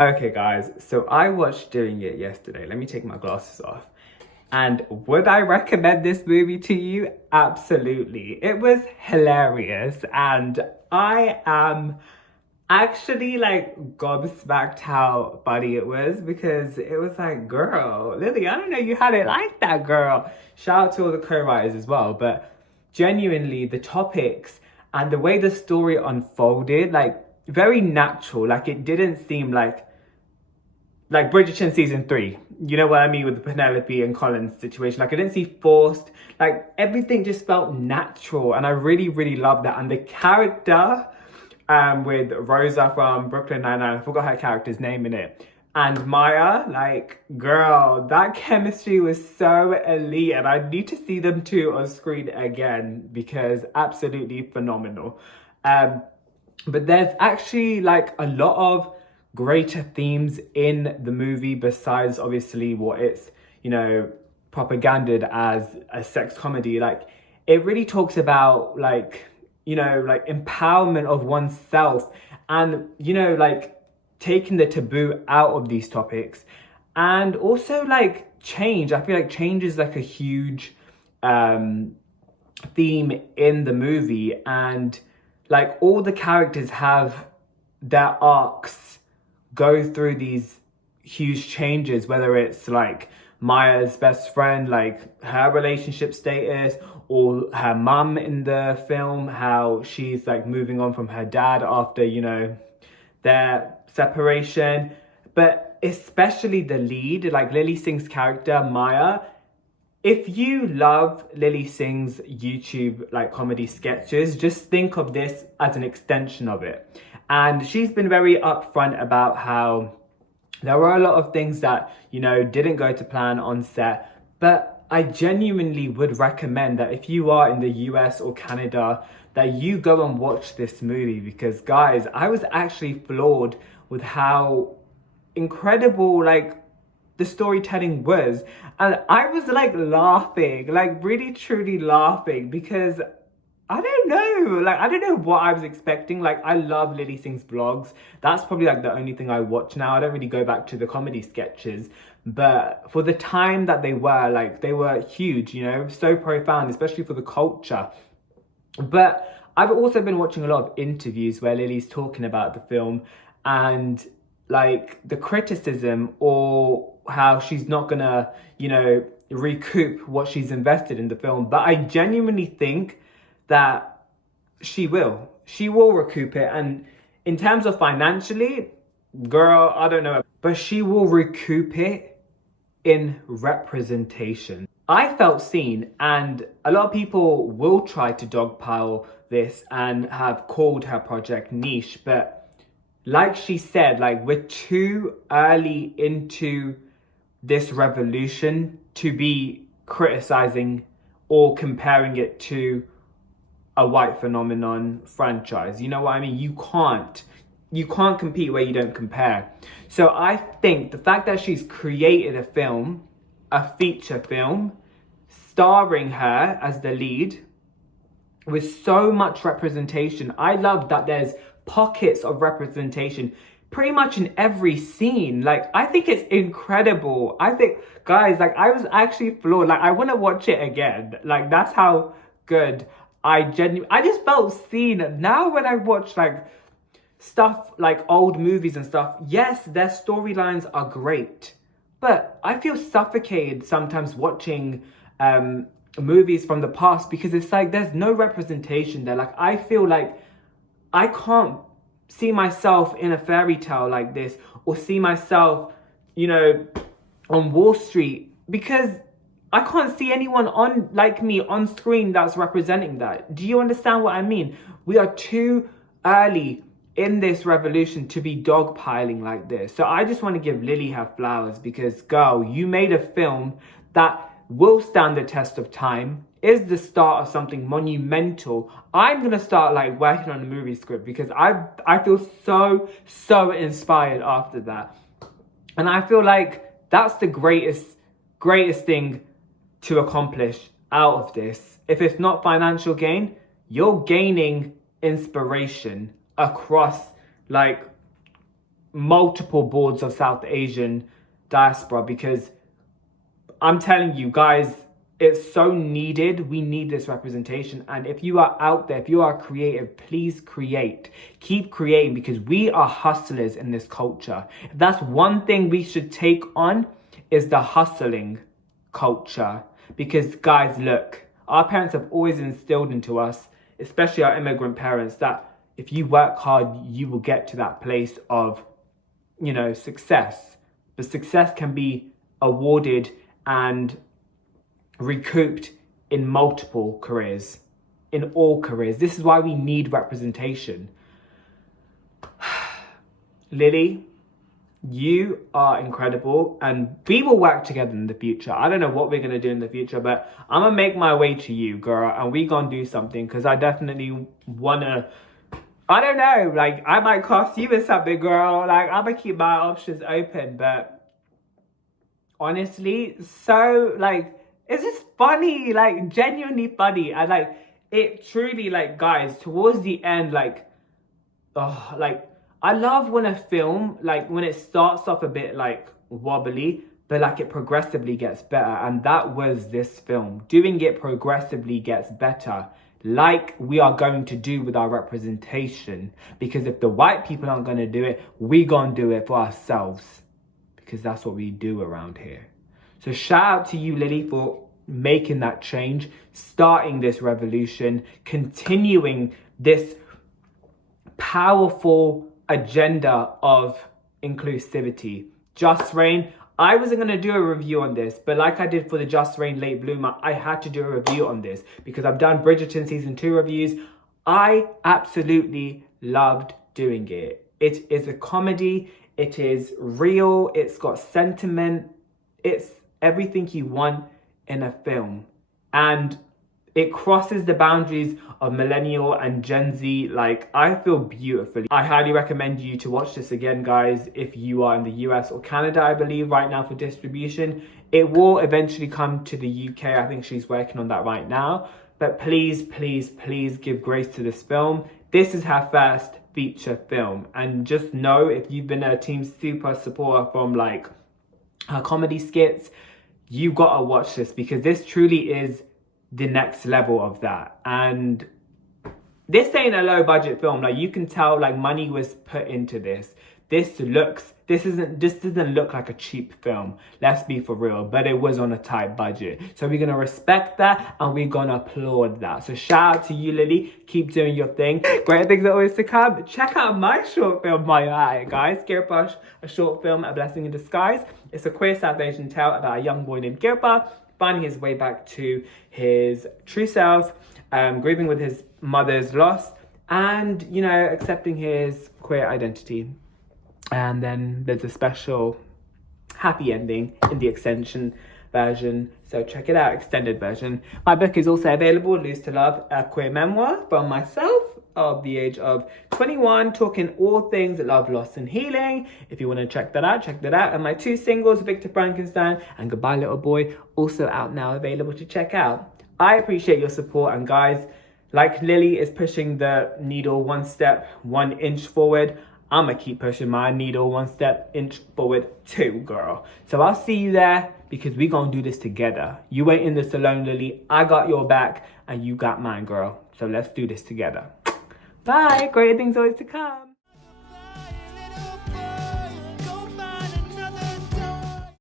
Okay, guys, so I watched Doing It yesterday. Let me take my glasses off. And would I recommend this movie to you? Absolutely. It was hilarious. And I am actually like gobsmacked how funny it was because it was like, girl, Lily, I don't know you had it like that, girl. Shout out to all the co-writers as well. But genuinely, the topics and the way the story unfolded, like very natural. Like it didn't seem like Bridgerton season 3. You know what I mean with the Penelope and Collins situation. Like I didn't see forced. Like everything just felt natural, and I really, really loved that. And the character, with Rosa from Brooklyn Nine-Nine, I forgot her character's name in it, and Maya, like girl, that chemistry was so elite, and I need to see them two on screen again because absolutely phenomenal. Um, but there's actually like a lot of greater themes in the movie besides obviously what it's, propagandized as a sex comedy. Like it really talks about like empowerment of oneself and like taking the taboo out of these topics, and also like change. I feel like change is like a huge theme in the movie, and like all the characters have their arcs go through these huge changes, whether it's like Maya's best friend, like her relationship status, or her mum in the film, how she's like moving on from her dad after, their separation. But especially the lead, like Lily Singh's character, Maya. If you love Lily Singh's YouTube like comedy sketches, just think of this as an extension of it. And she's been very upfront about how there were a lot of things that, didn't go to plan on set. But I genuinely would recommend that if you are in the US or Canada, that you go and watch this movie, because guys, I was actually floored with how incredible like the storytelling was. And I was like laughing, like really truly laughing, because I don't know, like I don't know what I was expecting. Like I love Lily Singh's vlogs. That's probably like the only thing I watch now. I don't really go back to the comedy sketches, but for the time that they were huge, so profound, especially for the culture. But I've also been watching a lot of interviews where Lily's talking about the film and like the criticism, or how she's not gonna, recoup what she's invested in the film. But I genuinely think that she will. She will recoup it. And in terms of financially, girl, I don't know, but she will recoup it in representation. I felt seen, and a lot of people will try to dogpile this and have called her project niche, but like she said, like we're too early into this revolution to be criticizing or comparing it to a white phenomenon franchise. You know what I mean? You can't compete where you don't compare. So I think the fact that she's created a feature film, starring her as the lead, with so much representation. I love that there's pockets of representation pretty much in every scene. Like, I think it's incredible. I think, guys, like, I was actually floored. Like, I want to watch it again. Like, that's how good I just felt seen. Now when I watch, like, stuff like old movies and stuff, yes, their storylines are great, but I feel suffocated sometimes watching movies from the past, because it's like there's no representation there. Like I feel like I can't see myself in a fairy tale like this, or see myself, on Wall Street, because I can't see anyone on like me on screen that's representing that. Do you understand what I mean? We are too early in this revolution to be dogpiling like this. So I just want to give Lily her flowers, because girl, you made a film that will stand the test of time, is the start of something monumental. I'm gonna start like working on a movie script, because I feel so inspired after that. And I feel like that's the greatest thing to accomplish out of this. If it's not financial gain, you're gaining inspiration across like multiple boards of South Asian diaspora, because I'm telling you guys, it's so needed. We need this representation. And if you are out there, if you are creative, please create. Keep creating, because we are hustlers in this culture. If that's one thing we should take on, is the hustling culture. Because guys, look, our parents have always instilled into us, especially our immigrant parents, that if you work hard, you will get to that place of, you know, success. But success can be awarded and recouped in multiple careers, in all careers. This is why we need representation. Lilly, you are incredible, and we will work together in the future. I don't know what we're going to do in the future, but I'm going to make my way to you, girl, and we going to do something, because I definitely want to, I don't know, like, I might cost you with something, girl. Like, I'm going to keep my options open, but honestly, so, like, it's just funny, like, genuinely funny. And, like, it truly, like, guys, towards the end, like, oh, like, I love when a film, like, when it starts off a bit, like, wobbly, but, like, it progressively gets better. And that was this film. Doing it progressively gets better, like we are going to do with our representation. Because if the white people aren't going to do it, we going to do it for ourselves. Because that's what we do around here. So shout out to you, Lilly, for making that change, starting this revolution, continuing this powerful agenda of inclusivity. Just Rain, I wasn't going to do a review on this, but like I did for the Just Rain Late Bloomer, I had to do a review on this because I've done Bridgerton Season 2 reviews. I absolutely loved doing it. It is a comedy. It is real. It's got sentiment. It's everything you want in a film. And it crosses the boundaries of millennial and Gen Z. Like, I feel beautifully. I highly recommend you to watch this again, guys, if you are in the US or Canada, I believe, right now for distribution. It will eventually come to the UK. I think she's working on that right now. But please, please, please give grace to this film. This is her first feature film. And just know, if you've been a Team Super supporter from, like, her comedy skits, you gotta watch this, because this truly is the next level of that. And this ain't a low budget film. Like, you can tell, like, money was put into this. This doesn't look like a cheap film, let's be for real, but it was on a tight budget. So we're gonna respect that and we're gonna applaud that. So shout out to you, Lilly. Keep doing your thing. Great things are always to come. Check out my short film, guys. Kirpa, a short film, A Blessing in Disguise. It's a queer South Asian tale about a young boy named Kirpa finding his way back to his true self, grieving with his mother's loss, and, you know, accepting his queer identity. And then there's a special happy ending in the extension version. So check it out, extended version. My book is also available, Lose to Love, a queer memoir from myself of the age of 21, talking all things love, loss, and healing. If you want to check that out, check that out. And my 2 singles, Victor Frankenstein and Goodbye Little Boy, also out now, available to check out. I appreciate your support. And guys, like Lilly is pushing the needle 1 step, 1 inch forward, I'm going to keep pushing my needle 1 step, inch forward too, girl. So I'll see you there, because we're going to do this together. You ain't in this alone, Lilly. I got your back and you got mine, girl. So let's do this together. Bye. Great things always to come.